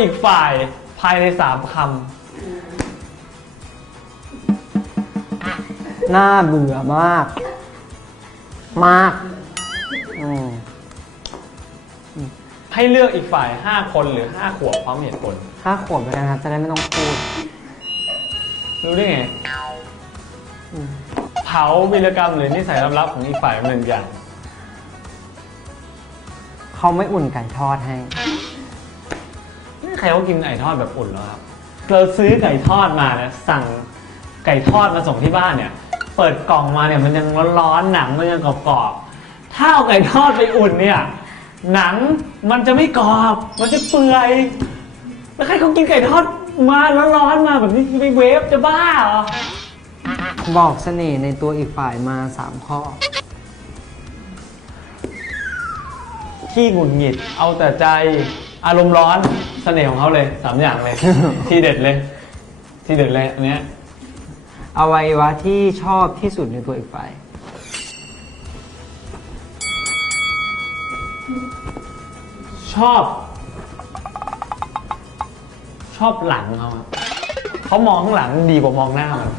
อีกฝ่ายภายในสามคน่าเบื่อมาก มาก อืมำให้เลือกอีกฝ่ายห้าคนหรือห้าขวบพร้อมเหตุผลห้าขวบแล้วนะครับ จะได้ไม่ต้องพูด รู้ได้ไงอืม เผาวีรกรรมหรือนิสัยลับๆของอีกฝ่ายเป็นหนึ่งอย่าง เขาไม่อุ่นไก่ทอดให้ใค รเขากินไก่ทอดแบบอุ่นแล้วครับ เราซื้อไก่ทอดมานะสั่งไก่ทอดมาส่งที่บ้านเนี่ย เปิดกล่องมาเนี่ยมันยังร้อนๆหนังมันยังกรอบๆ ถ้าเอาไก่ทอดไปอุ่นเนี่ยหนังมันจะไม่กรอบ มันจะเปื่อย แล้วใครเขากินไก่ทอดมาร้อนๆมาแบบนี้ไปเวฟจะบ้าเหรอ บอกเสน่ห์ในตัวอีกฝ่ายมาสามข้อ ขี้หงุดหงิด เอาแต่ใจ อารมณ์ร้อนเสน่ห์ของเขาเลยสามอย่างเลย ที่เด็ดเลย ที่เด็ดเลยอันเนี้ยอวัยวะที่ชอบที่สุดในตัวอีกฝ่าย ชอบ ชอบหลังเขาครับเขามองข้างหลังดีกว่ามองหน้ามัน